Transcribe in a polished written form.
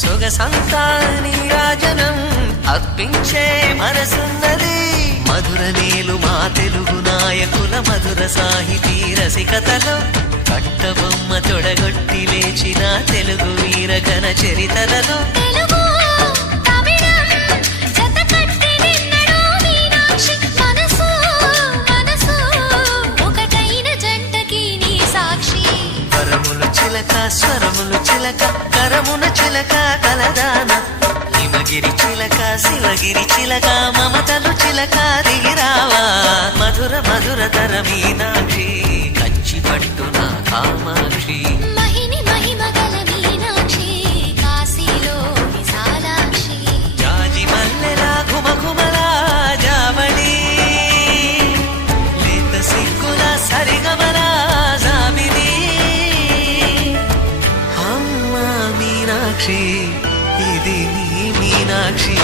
సొగసంతా నీరాజనం అర్పించే మనసున్నది. మధుర నేలు మా తెలుగు నాయకుల మధుర సాహితీ రసికతలో కట్టబొమ్మ తొడగొట్టి లేచిన తెలుగు వీర ఘన చరితలలో చిలక స్వరములు చిలక కరమున చిలక కలదాన హిమగిరి చిలక శివగిరి చిలక మమతలు చిలక దిగిరావా మధుర మధుర తర మీనాక్షి కంచి పట్టున కామాక్షి మహిని మహిమ గల మీనాక్షి కాశీలో విశాలాక్షి జాజి మల్లెలా ఘుమఘుమలా జావళి లేత సిగ్గుల సరిగమలా జాబిలి మీనాక్షి ఇది నీ మీనాక్షి.